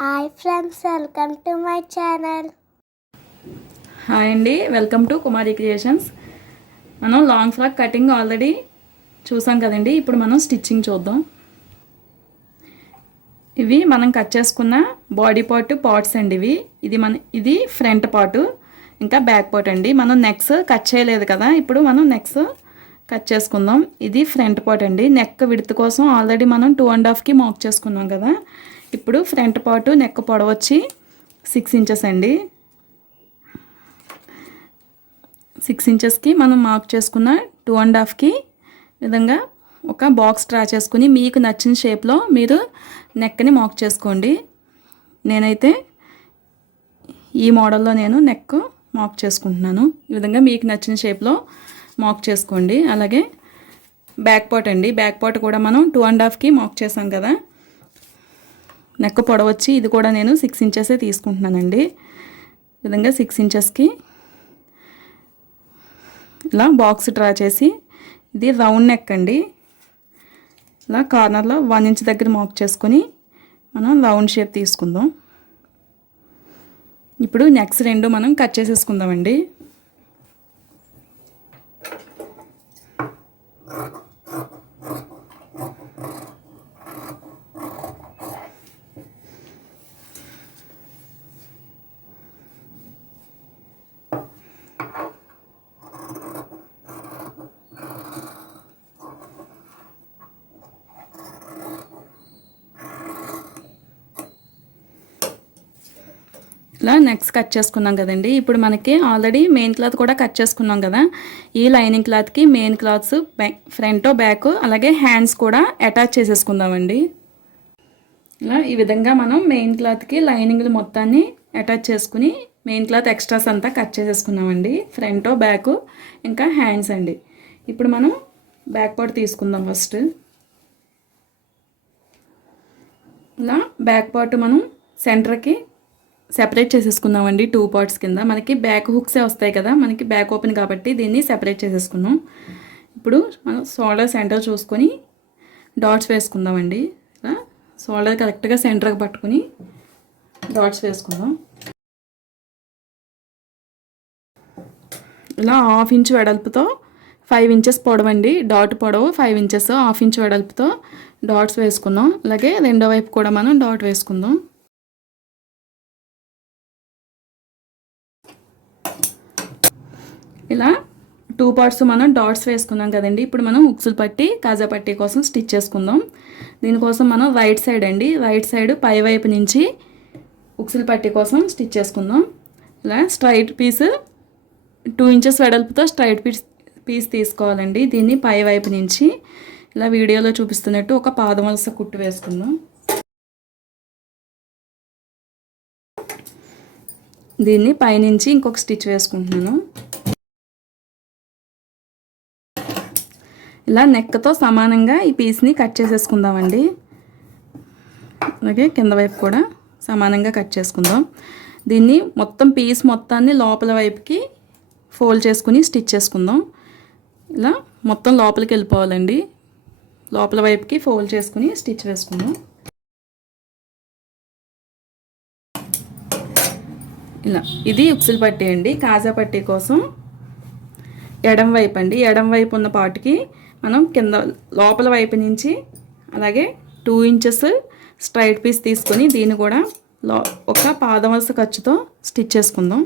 Hi friends welcome to my channel. Hi అండి welcome to Kumari creations. మనం long frock cutting already చూసాం కదండి ఇప్పుడు మనం స్టిచ్చింగ్ చూద్దాం. ఇవి మనం కట్ చేసుకున్న బాడీ పార్ట్ పార్ట్స్ అండి ఇవి. ఇది మన ఇది ఫ్రంట్ పార్ట్ ఇంకా బ్యాక్ పార్ట్ అండి. మనం నెక్స్ కట్ చేయలేదు కదా ఇప్పుడు మనం నెక్స్ కట్ చేసుకుందాం. ఇది ఫ్రంట్ పార్ట్ అండి. నెక్ విడత్ కోసం ఆల్రెడీ మనం టూ అండ్ హాఫ్కి మార్క్ చేసుకున్నాం కదా. ఇప్పుడు ఫ్రంట్ పార్ట్ నెక్ పొడవచ్చి సిక్స్ ఇంచెస్ అండి. సిక్స్ ఇంచెస్కి మనం మార్క్ చేసుకున్న టూ అండ్ హాఫ్కి విధంగా ఒక బాక్స్ డ్రా చేసుకుని మీకు నచ్చిన షేప్లో మీరు నెక్ని మార్క్ చేసుకోండి. నేనైతే ఈ మోడల్లో నేను నెక్ మార్క్ చేసుకుంటున్నాను. ఈ విధంగా మీకు నచ్చిన షేప్లో మార్క్ చేసుకోండి. అలాగే బ్యాక్ పార్ట్ అండి. బ్యాక్ పార్ట్ కూడా మనం టూ అండ్ హాఫ్కి మార్క్ చేసాం కదా. నెక్క పొడవచ్చి ఇది కూడా నేను సిక్స్ ఇంచెసే తీసుకుంటున్నానండి. విధంగా సిక్స్ ఇంచెస్కి ఇలా బాక్స్ డ్రా చేసి ఇది రౌండ్ నెక్ అండి. ఇలా కార్నర్లో వన్ ఇంచ్ దగ్గర మార్క్ చేసుకొని మనం రౌండ్ షేప్ తీసుకుందాం. ఇప్పుడు నెక్స్ట్ రెండు మనం కట్ చేసేసుకుందామండి. ఇలా నెక్స్ట్ కట్ చేసుకున్నాం కదండి. ఇప్పుడు మనకి ఆల్రెడీ మెయిన్ క్లాత్ కూడా కట్ చేసుకున్నాం కదా. ఈ లైనింగ్ క్లాత్కి మెయిన్ క్లాత్స్ ఫ్రంట్ బ్యాక్ అలాగే హ్యాండ్స్ కూడా అటాచ్ చేసేసుకుందామండి. ఇలా ఈ విధంగా మనం మెయిన్ క్లాత్కి లైనింగ్లు మొత్తాన్ని అటాచ్ చేసుకుని మెయిన్ క్లాత్ ఎక్స్ట్రాస్ అంతా కట్ చేసేసుకున్నామండి. ఫ్రంట్ బ్యాక్ ఇంకా హ్యాండ్స్ అండి. ఇప్పుడు మనం బ్యాక్ పార్ట్ తీసుకుందాం ఫస్ట్ ఇలా బ్యాక్ పార్ట్ మనం సెంటర్కి సెపరేట్ చేసేసుకుందామండి టూ పార్ట్స్ కింద. మనకి బ్యాక్ హుక్సే వస్తాయి కదా మనకి బ్యాక్ ఓపెన్ కాబట్టి దీన్ని సెపరేట్ చేసేసుకున్నాం. ఇప్పుడు మనం షోల్డర్ సెంటర్ చూసుకొని డాట్స్ వేసుకుందామండి. ఇలా షోల్డర్ కరెక్ట్గా సెంటర్కి పట్టుకుని డాట్స్ వేసుకుందాం. ఇలా హాఫ్ ఇంచ్ వెడల్పుతో ఫైవ్ ఇంచెస్ పొడవండి. డాట్ పొడవు ఫైవ్ ఇంచెస్ హాఫ్ ఇంచ్ వెడల్పుతో డాట్స్ వేసుకుందాం. అలాగే రెండో వైపు కూడా మనం డాట్ వేసుకుందాం. ఇలా టూ పార్ట్స్ మనం డాట్స్ వేసుకున్నాం కదండి. ఇప్పుడు మనం ఉక్సులు పట్టి కాజా పట్టి కోసం స్టిచ్ చేసుకుందాం. దీనికోసం మనం రైట్ సైడ్ అండి. రైట్ సైడ్ పై వైపు నుంచి ఉక్సులు పట్టి కోసం స్టిచ్ చేసుకుందాం. ఇలా స్ట్రైట్ పీస్ టూ ఇంచెస్ వెడల్పుతో స్ట్రైట్ పీస్ పీస్ తీసుకోవాలండి. దీన్ని పై వైపు నుంచి ఇలా వీడియోలో చూపిస్తున్నట్టు ఒక పాదమలస కుట్టు వేసుకుందాం. దీన్ని పైనుంచి ఇంకొక స్టిచ్ వేసుకుంటున్నాను. ఇలా నెక్కతో సమానంగా ఈ పీస్ని కట్ చేసేసుకుందామండి. అలాగే కింద వైపు కూడా సమానంగా కట్ చేసుకుందాం. దీన్ని మొత్తం పీస్ మొత్తాన్ని లోపల వైపుకి ఫోల్డ్ చేసుకుని స్టిచ్ చేసుకుందాం. ఇలా మొత్తం లోపలికి వెళ్ళిపోవాలండి. లోపల వైపుకి ఫోల్డ్ చేసుకుని స్టిచ్ వేసుకుందాం. ఇలా ఇది ఉక్సులు పట్టీ అండి. కాజా పట్టీ కోసం ఎడం వైపు అండి. ఎడం వైపు ఉన్న పాటుకి మనం కింద లోపల వైపు నుంచి అలాగే టూ ఇంచెస్ స్ట్రైట్ పీస్ తీసుకొని దీన్ని కూడా లో ఒక పాదవలస ఖర్చుతో స్టిచ్ చేసుకుందాం.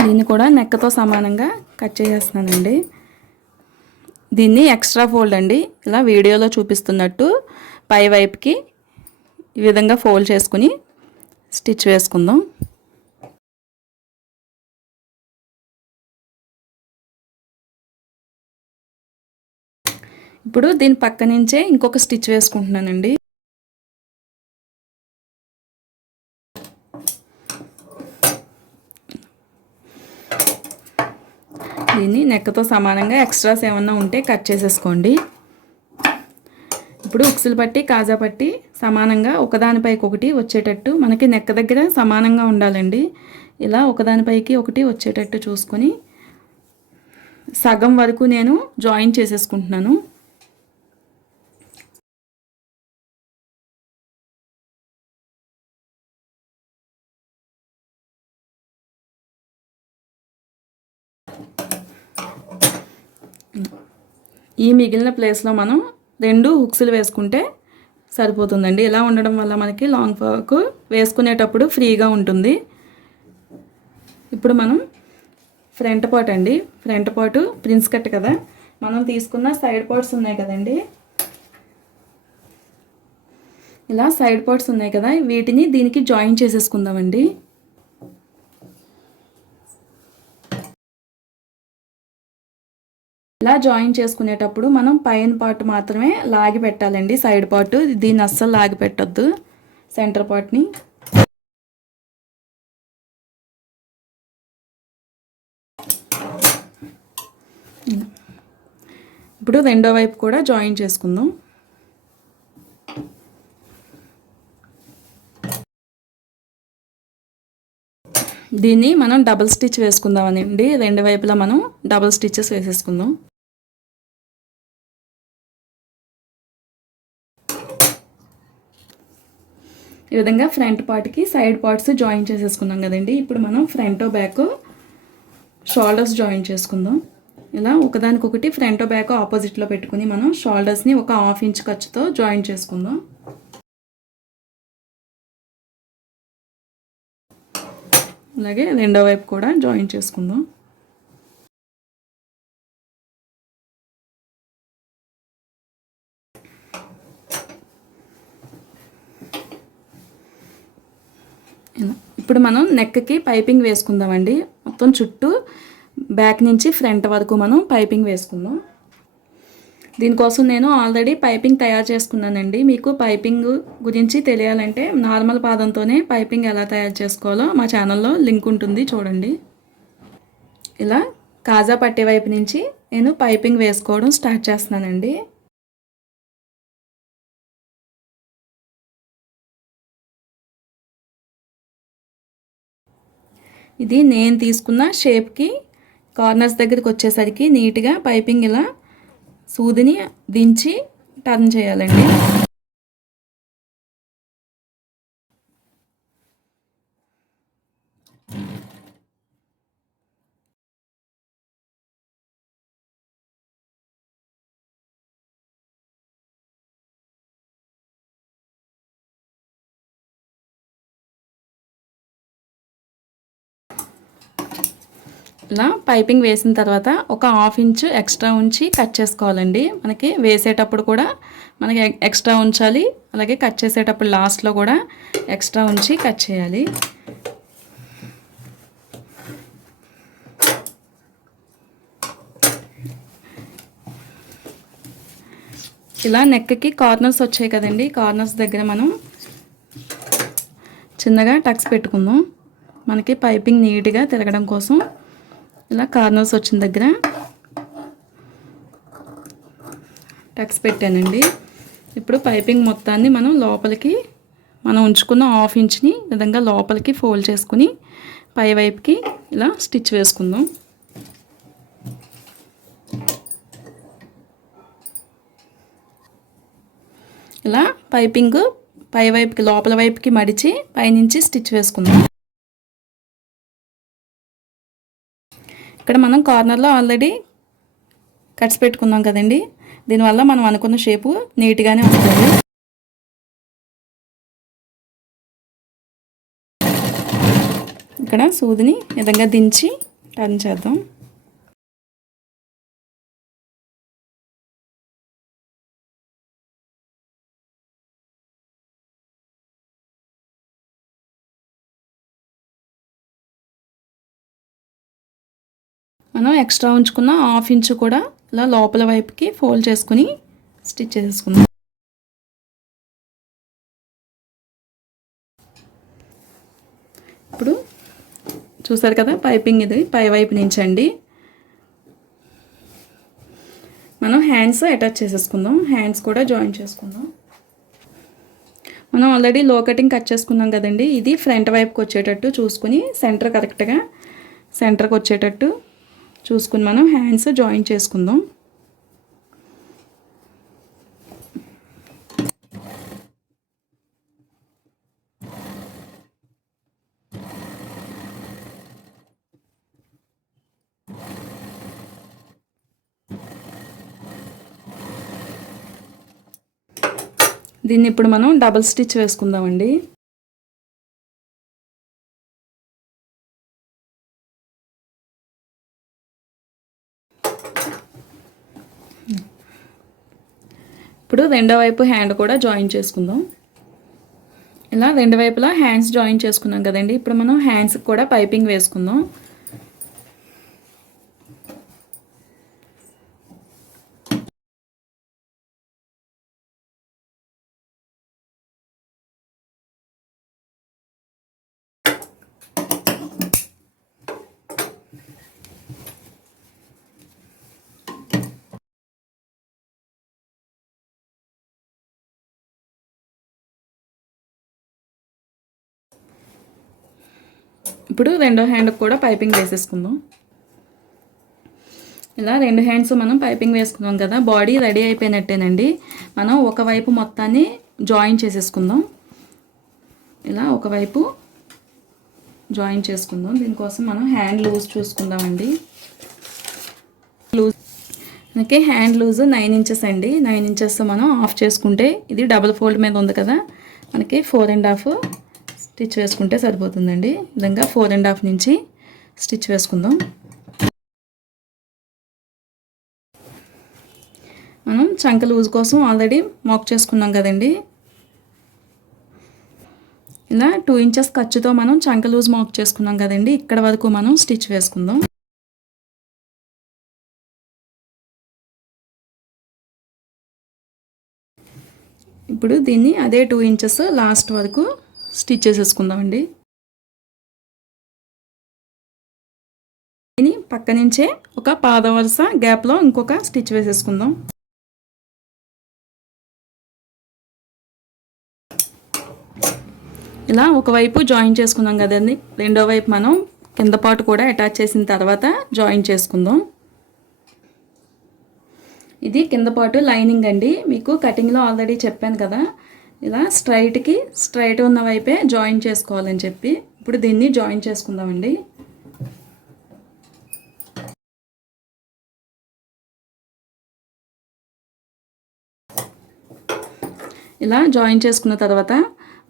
దీన్ని కూడా నెక్కతో సమానంగా కట్ చేసేస్తున్నానండి. దీన్ని ఎక్స్ట్రా ఫోల్డ్ అండి. ఇలా వీడియోలో చూపిస్తున్నట్టు పై వైపుకి ఈ విధంగా ఫోల్డ్ చేసుకుని స్టిచ్ వేసుకుందాం. ఇప్పుడు దీని పక్క నుంచే ఇంకొక స్టిచ్ వేసుకుంటున్నానండి. దీన్ని నెక్కతో సమానంగా ఎక్స్ట్రాస్ ఏమన్నా ఉంటే కట్ చేసేసుకోండి. ఇప్పుడు ఉక్సులు పట్టి కాజా పట్టి సమానంగా ఒకదానిపైకి ఒకటి వచ్చేటట్టు మనకి నెక్క దగ్గర సమానంగా ఉండాలండి. ఇలా ఒకదానిపైకి ఒకటి వచ్చేటట్టు చూసుకొని సగం వరకు నేను జాయిన్ చేసేసుకుంటున్నాను. ఈ మిగిలిన ప్లేస్లో మనం రెండు హుక్స్లు వేసుకుంటే సరిపోతుందండి. ఇలా ఉండడం వల్ల మనకి లాంగ్ ఫ్రాక్ వేసుకునేటప్పుడు ఫ్రీగా ఉంటుంది. ఇప్పుడు మనం ఫ్రంట్ పార్ట్ అండి. ఫ్రంట్ పార్ట్ ప్రిన్స్ కట్ కదా. మనం తీసుకున్న సైడ్ పార్ట్స్ ఉన్నాయి కదండి. ఇలా సైడ్ పార్ట్స్ ఉన్నాయి కదా. వీటిని దీనికి జాయిన్ చేసేసుకుందామండి. ఇలా జాయిన్ చేసుకునేటప్పుడు మనం పైన పార్ట్ మాత్రమే లాగి పెట్టాలండి. సైడ్ పార్ట్ దీన్ని అస్సలు లాగి పెట్టొద్దు. సెంటర్ పార్ట్ని ఇప్పుడు రెండో వైపు కూడా జాయిన్ చేసుకుందాం. దీన్ని మనం డబుల్ స్టిచ్ వేసుకుందామనండి రెండు వైపులా మనం డబుల్ స్టిచ్చెస్ వేసేసుకుందాం. ఈ విధంగా ఫ్రంట్ పార్ట్కి సైడ్ పార్ట్స్ జాయిన్ చేసేసుకున్నాం కదండి. ఇప్పుడు మనం ఫ్రంట్ బ్యాక్ షోల్డర్స్ జాయిన్ చేసుకుందాం. ఇలా ఒకదానికొకటి ఫ్రంట్ బ్యాక్ ఆపోజిట్లో పెట్టుకుని మనం షోల్డర్స్ని ఒక హాఫ్ ఇంచ్ ఖర్చుతో జాయిన్ చేసుకుందాం. అలాగే రెండో వైపు కూడా జాయిన్ చేసుకుందాం ఇలా. ఇప్పుడు మనం నెక్కి పైపింగ్ వేసుకుందామండి. మొత్తం చుట్టూ బ్యాక్ నుంచి ఫ్రంట్ వరకు మనం పైపింగ్ వేసుకుందాం. దీనికోసం నేను ఆల్రెడీ పైపింగ్ తయారు చేసుకున్నానండి. మీకు పైపింగ్ గురించి తెలియాలంటే నార్మల్ పాదంతోనే పైపింగ్ ఎలా తయారు చేసుకోవాలో మా ఛానల్లో లింక్ ఉంటుంది చూడండి. ఇలా కాజా పట్టే వైపు నుంచి నేను పైపింగ్ వేసుకోవడం స్టార్ట్ చేస్తున్నానండి. ఇది నేను తీసుకున్న షేప్కి కార్నర్స్ దగ్గరికి వచ్చేసరికి నీట్గా పైపింగ్ ఇలా సూదిని దించి టర్న్ చేయాలండి. ఇలా పైపింగ్ వేసిన తర్వాత ఒక హాఫ్ ఇంచ్ ఎక్స్ట్రా ఉంచి కట్ చేసుకోవాలండి. మనకి వేసేటప్పుడు కూడా మనకి ఎక్స్ట్రా ఉంచాలి. అలాగే కట్ చేసేటప్పుడు లాస్ట్లో కూడా ఎక్స్ట్రా ఉంచి కట్ చేయాలి. ఇలా నెక్కి కార్నర్స్ వచ్చాయి కదండి. కార్నర్స్ దగ్గర మనం చిన్నగా టక్స్ పెట్టుకుందాం. మనకి పైపింగ్ నీట్గా తిరగడం కోసం ఇలా కార్నర్స్ వచ్చిన దగ్గర టక్స్ పెట్టానండి. ఇప్పుడు పైపింగ్ మొత్తాన్ని మనం లోపలికి మనం ఉంచుకున్న హాఫ్ ఇంచ్ని విధంగా లోపలికి ఫోల్డ్ చేసుకుని పై వైపుకి ఇలా స్టిచ్ వేసుకుందాం. ఇలా పైపింగ్ పై వైపుకి లోపల వైపుకి మడిచి పైనుంచి స్టిచ్ వేసుకుందాం. ఇక్కడ మనం కార్నర్లో ఆల్రెడీ కట్స్ పెట్టుకున్నాం కదండి. దీనివల్ల మనం అనుకున్న షేపు నీట్గానే వస్తుంది. ఇక్కడ సూదిని విధంగా దించి టర్న్ చేద్దాం. మనం ఎక్స్ట్రా ఉంచుకున్న హాఫ్ ఇంచు కూడా ఇలా లోపల వైపుకి ఫోల్డ్ చేసుకుని స్టిచ్ చేసుకుందాం. ఇప్పుడు చూసారు కదా పైపింగ్ ఇది పై వైపు నుంచి అండి మనం హ్యాండ్స్ అటాచ్ చేసేసుకుందాం హ్యాండ్స్ కూడా జాయిన్ చేసుకుందాం. మనం ఆల్రెడీ లో కటింగ్ కట్ చేసుకున్నాం కదండి ఇది ఫ్రంట్ వైపుకి వచ్చేటట్టు చూసుకుని సెంటర్ కరెక్ట్గా సెంటర్కి వచ్చేటట్టు చూసుకుని మనం హ్యాండ్స్ జాయిన్ చేసుకుందాం. దీన్ని ఇప్పుడు మనం డబుల్ స్టిచ్ వేసుకుందామండి. రెండో వైపు హ్యాండ్ కూడా జాయిన్ చేసుకుందాం. ఇలా రెండు వైపులా హ్యాండ్స్ జాయిన్ చేసుకున్నాం కదండి. ఇప్పుడు మనం హ్యాండ్స్కి కూడా పైపింగ్ వేసుకుందాం. ఇప్పుడు రెండో హ్యాండ్కి కూడా పైపింగ్ వేసేసుకుందాం. ఇలా రెండు హ్యాండ్స్ మనం పైపింగ్ వేసుకున్నాం కదా బాడీ రెడీ అయిపోయినట్టేనండి. మనం ఒకవైపు మొత్తాన్ని జాయిన్ చేసేసుకుందాం. ఇలా ఒకవైపు జాయిన్ చేసుకుందాం. దీనికోసం మనం హ్యాండ్ లూజ్ చూసుకుందామండి. లూజ్ మనకి హ్యాండ్ లూజ్ నైన్ ఇంచెస్ అండి. నైన్ ఇంచెస్ మనం ఆఫ్ చేసుకుంటే ఇది డబుల్ ఫోల్డ్ మీద ఉంది కదా మనకి ఫోర్ అండ్ హాఫ్ స్టిచ్ వేసుకుంటే సరిపోతుందండి. విధంగా ఫోర్ అండ్ హాఫ్ నుంచి స్టిచ్ వేసుకుందాం. మనం చంక లూజ్ కోసం ఆల్రెడీ మాక్ చేసుకున్నాం కదండి. ఇలా టూ ఇంచెస్ ఖర్చుతో మనం చంక లూజ్ మాక్ చేసుకున్నాం కదండి. ఇక్కడ వరకు మనం స్టిచ్ వేసుకుందాం. ఇప్పుడు దీన్ని అదే టూ ఇంచెస్ లాస్ట్ వరకు స్టిచ్ చేసేసుకుందామండి. దీని పక్క నుంచే ఒక పాద వరుస గ్యాప్లో ఇంకొక స్టిచ్ వేసేసుకుందాం. ఇలా ఒకవైపు జాయిన్ చేసుకున్నాం కదండి. రెండో వైపు మనం కింద పాటు కూడా అటాచ్ చేసిన తర్వాత జాయిన్ చేసుకుందాం. ఇది కింద పాటు లైనింగ్ అండి. మీకు కటింగ్లో ఆల్రెడీ చెప్పాను కదా. ఇలా స్ట్రైట్కి స్ట్రైట్ ఉన్న వైపే జాయిన్ చేసుకోవాలని చెప్పి ఇప్పుడు దీన్ని జాయిన్ చేసుకుందామండి. ఇలా జాయిన్ చేసుకున్న తర్వాత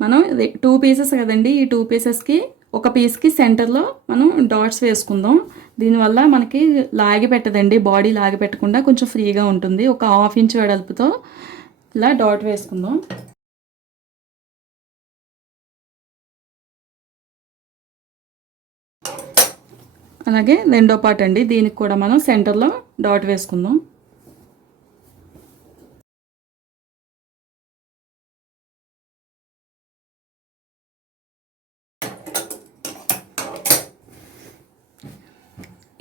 మనం టూ పీసెస్ కదండి ఈ టూ పీసెస్కి ఒక పీస్కి సెంటర్లో మనం డాట్స్ వేసుకుందాం. దీనివల్ల మనకి లాగి పెట్టదండి బాడీ లాగి పెట్టకుండా కొంచెం ఫ్రీగా ఉంటుంది. ఒక హాఫ్ ఇంచ్ వెడల్పుతో ఇలా డాట్ వేసుకుందాం. అలాగే రెండో పార్ట్ అండి. దీనికి కూడా మనం సెంటర్లో డాట్ వేసుకుందాం.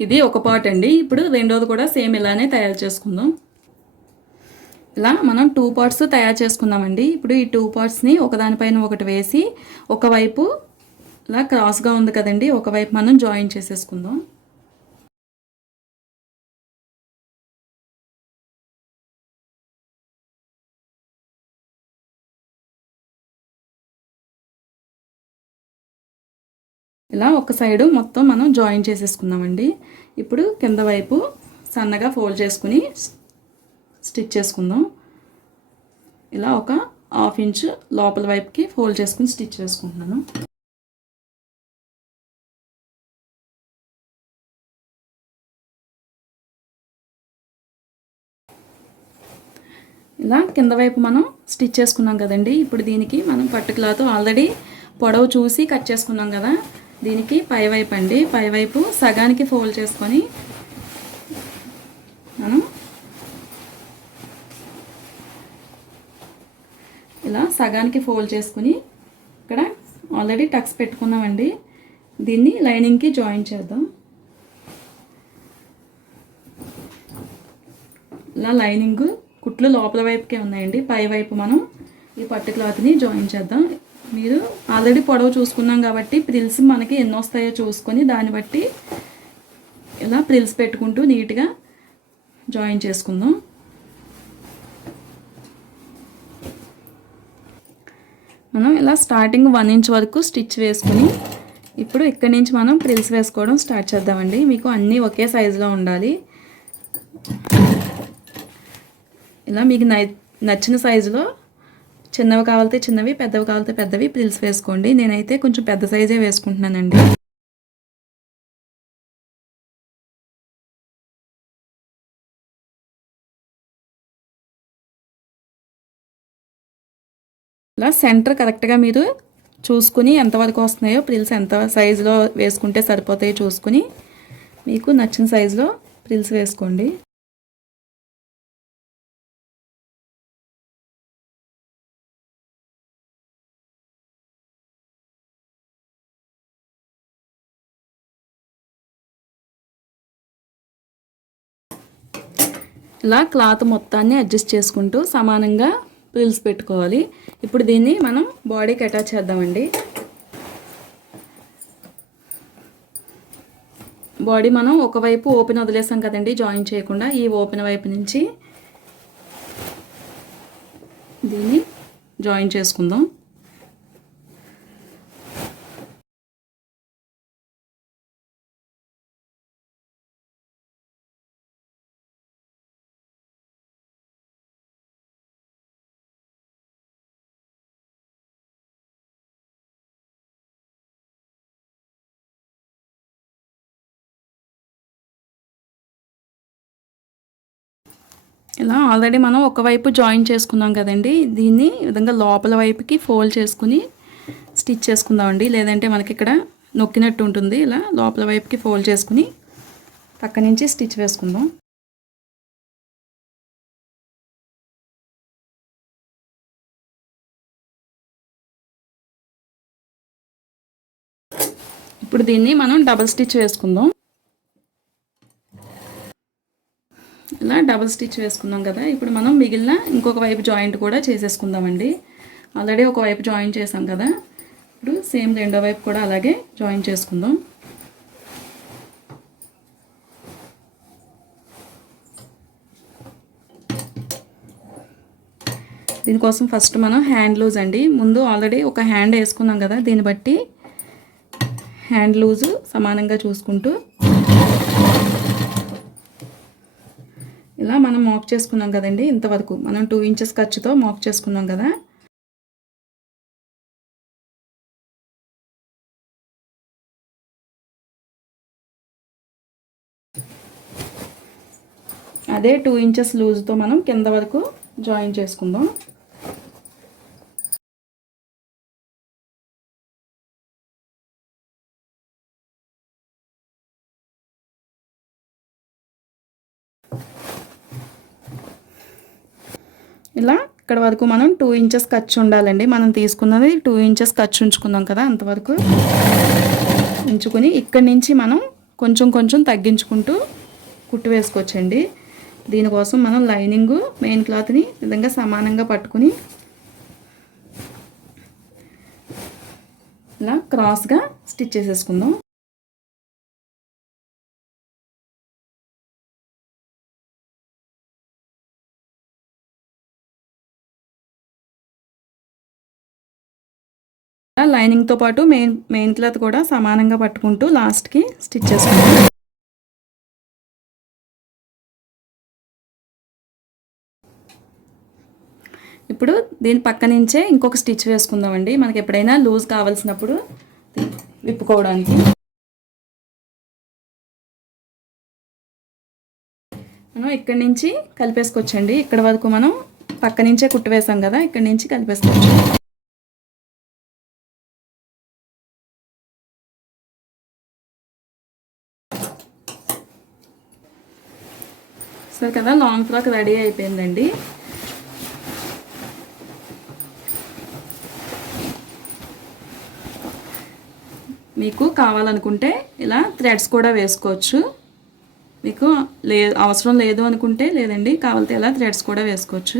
ఇది ఒక పార్ట్ అండి. ఇప్పుడు రెండోది కూడా సేమ్ ఇలానే తయారు చేసుకుందాం. ఇలా మనం టూ పార్ట్స్ తయారు చేసుకుందామండి. ఇప్పుడు ఈ టూ పార్ట్స్ని ఒకదానిపైన ఒకటి వేసి ఒకవైపు ఇలా క్రాస్గా ఉంది కదండి. ఒకవైపు మనం జాయిన్ చేసేసుకుందాం. ఇలా ఒక సైడు మొత్తం మనం జాయిన్ చేసేసుకుందామండి. ఇప్పుడు కింద వైపు సన్నగా ఫోల్డ్ చేసుకుని స్టిచ్ చేసుకుందాం. ఇలా ఒక హాఫ్ ఇంచ్ లోపల వైపుకి ఫోల్డ్ చేసుకుని స్టిచ్ చేసుకుంటున్నాను. ఇలా కింద వైపు మనం స్టిచ్ చేసుకున్నాం కదండి. ఇప్పుడు దీనికి మనం పట్టు క్లాత్ ఆల్రెడీ పొడవు చూసి కట్ చేసుకున్నాం కదా. దీనికి పై వైపు అండి. పై వైపు సగానికి ఫోల్డ్ చేసుకొని మనం ఇలా సగానికి ఫోల్డ్ చేసుకుని ఇక్కడ ఆల్రెడీ టక్స్ పెట్టుకున్నామండి. దీన్ని లైనింగ్కి జాయిన్ చేద్దాం. ఇలా లైనింగ్ కుట్లు లోపల వైపుకే ఉన్నాయండి. పై వైపు మనం ఈ పట్టు క్లాత్ని జాయిన్ చేద్దాం. మీరు ఆల్రెడీ పొడవు చూసుకున్నాం కాబట్టి ప్రిల్స్ మనకి ఎన్ని వస్తాయో చూసుకొని దాన్ని బట్టి ఇలా ప్రిల్స్ పెట్టుకుంటూ నీట్గా జాయిన్ చేసుకుందాం. మనం ఇలా స్టార్టింగ్ వన్ ఇంచ్ వరకు స్టిచ్ వేసుకుని ఇప్పుడు ఇక్కడి నుంచి మనం ప్రిల్స్ వేసుకోవడం స్టార్ట్ చేద్దామండి. మీకు అన్నీ ఒకే సైజులో ఉండాలి. ఇలా మీకు నై నచ్చిన సైజులో చిన్నవి కావాలితే చిన్నవి పెద్దవి కావాలితే పెద్దవి ప్రిల్స్ వేసుకోండి. నేనైతే కొంచెం పెద్ద సైజే వేసుకుంటున్నానండి. ఇలా సెంటర్ కరెక్ట్గా మీరు చూసుకుని ఎంతవరకు వస్తున్నాయో ప్రిల్స్ ఎంత సైజులో వేసుకుంటే సరిపోతాయో చూసుకుని మీకు నచ్చిన సైజులో ప్రిల్స్ వేసుకోండి. ఇలా క్లాత్ మొత్తాన్ని అడ్జస్ట్ చేసుకుంటూ సమానంగా పీల్స్ పెట్టుకోవాలి. ఇప్పుడు దీన్ని మనం బాడీకి అటాచ్ చేద్దామండి. బాడీ మనం ఒకవైపు ఓపెన్ వదిలేసాం కదండి జాయిన్ చేయకుండా ఈ ఓపెన్ వైపు నుంచి దీన్ని జాయిన్ చేసుకుందాం. ఇలా ఆల్రెడీ మనం ఒకవైపు జాయిన్ చేసుకున్నాం కదండి. దీన్ని ఈ విధంగా లోపల వైపుకి ఫోల్డ్ చేసుకుని స్టిచ్ చేసుకుందామండి. లేదంటే మనకి ఇక్కడ నొక్కినట్టు ఉంటుంది. ఇలా లోపల వైపుకి ఫోల్డ్ చేసుకుని పక్క నుంచి స్టిచ్ వేసుకుందాం. ఇప్పుడు దీన్ని మనం డబల్ స్టిచ్ వేసుకుందాం. ఇలా డబుల్ స్టిచ్ వేసుకున్నాం కదా. ఇప్పుడు మనం మిగిలిన ఇంకొక వైపు జాయింట్ కూడా చేసేసుకుందామండి. ఆల్రెడీ ఒక వైపు జాయిన్ చేసాం కదా. ఇప్పుడు సేమ్ రెండో వైపు కూడా అలాగే జాయిన్ చేసుకుందాం. దీనికోసం ఫస్ట్ మనం హ్యాండ్ లూజ్ అండి. ముందు ఆల్రెడీ ఒక హ్యాండ్ వేసుకున్నాం కదా. దీన్ని బట్టి హ్యాండ్ లూజు సమానంగా చూసుకుంటూ ఇలా మనం మాక్ చేసుకున్నాం కదండి ఇంతవరకు. మనం టూ ఇంచెస్ ఖర్చుతో మాక్ చేసుకున్నాం కదా. అదే టూ ఇంచెస్ లూజ్తో మనం కింద వరకు జాయిన్ చేసుకుందాం. ఇలా ఇక్కడ వరకు మనం టూ ఇంచెస్ ఖర్చు ఉండాలండి. మనం తీసుకున్నది టూ ఇంచెస్ ఖర్చు ఉంచుకుందాం కదా అంతవరకు ఉంచుకుని ఇక్కడి నుంచి మనం కొంచెం కొంచెం తగ్గించుకుంటూ కుట్టు వేసుకోవచ్చండి. దీనికోసం మనం లైనింగు మెయిన్ క్లాత్ని విధంగా సమానంగా పట్టుకుని ఇలా క్రాస్గా స్టిచ్ చేసేసుకుందాం. లైనింగ్తో పాటు మెయిన్ మెయిన్ క్లాత్ కూడా సమానంగా పట్టుకుంటూ లాస్ట్కి స్టిచ్ చేసుకుంటాం ఇప్పుడు దీని పక్క నుంచే ఇంకొక స్టిచ్ వేసుకుందామండి. మనకి ఎప్పుడైనా లూజ్ కావాల్సినప్పుడు విప్పుకోవడానికి. మనం ఇక్కడి నుంచి కలిపేసుకోవచ్చండి. ఇక్కడ వరకు మనం పక్క నుంచే కుట్టు వేసాం కదా ఇక్కడి నుంచి కలిపేసుకోవచ్చు. సరే కదా లాంగ్ ఫ్రాక్ రెడీ అయిపోయిందండి. మీకు కావాలనుకుంటే ఇలా థ్రెడ్స్ కూడా వేసుకోవచ్చు. మీకు లే అవసరం లేదు అనుకుంటే లేదండి కావాలంటే ఇలా థ్రెడ్స్ కూడా వేసుకోవచ్చు.